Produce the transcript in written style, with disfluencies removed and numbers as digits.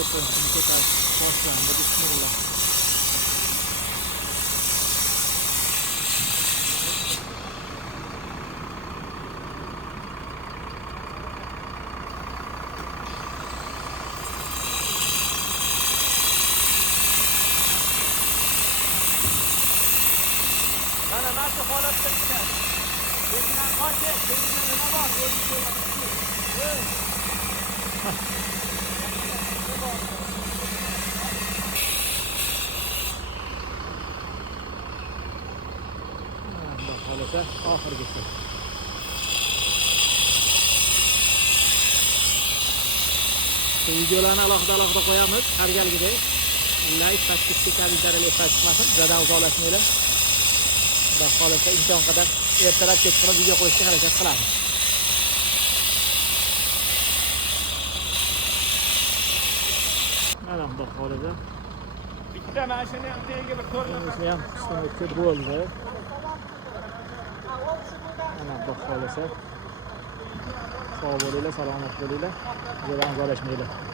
olsun. Şimdi tekrar boşlandı. Bismillah. Mana nasıl holatda ekan. Bundan qochib, bundan nima bor? Xohlasa oxirgisi. Bu videolarni alohida qo'yamiz. Har galgidek like, подписка kabi jarayonlar chiqmasin. Bizdan uzoqlashmaylar. Xudo xohlasa imkon qadar ertalab kech qilib video qo'yishga harakat qilamiz. Mana xudo xohlasa. Bitta mashina ham tagiga bir ko'rinib Bunisi ham qismini ko'p bo'ldi. Mana xudo xohlasa. Sog' bo'linglar, salomat bo'linglar. Bizdan uzoqlashmaylar.